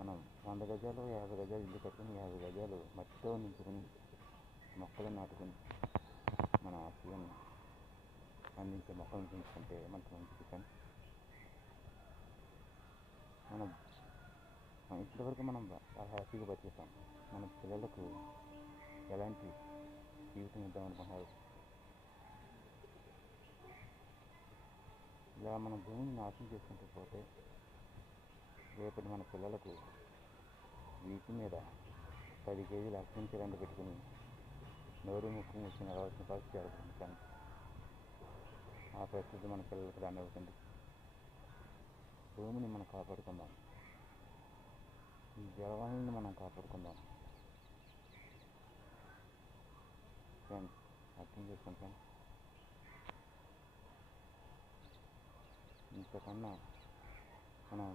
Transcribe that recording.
మనం 100 గజాలు 50 గజాలు ఇల్లు కట్టుకుని 50 గజాలు మట్టితో నింపుకుని మొక్కలు నాటుకుని మన ఆక్సిజన్ అందించే మొక్కలను పెంచుకుంటే మనకు మంచిది. కానీ మనం ఇంతవరకు మనం చాలా హ్యాపీగా బతికేస్తాం. మన పిల్లలకు ఎలాంటి జీవితం ఇద్దాం అనుకుంటున్నారు? ఇలా మన భూమిని నాశనం చేసుకుంటూ పోతే రేపటి మన పిల్లలకు వీటి మీద 10 కేజీల ఆక్సిజన్ సిలిండర్ పెట్టుకుని నోరు ముక్కు ముచ్చి నడవాల్సిన పరిస్థితి ఏర్పడింది. కానీ ఆ పరిస్థితి మన పిల్లలకు రానివ్వకండి. భూమిని మనం కాపాడుకుందాం, ఈ జలవాహిని మనం కాపాడుకుందాం. ఫ్రెండ్స్, అర్థం చేసుకుంటాం. ఇంతకన్నా మనం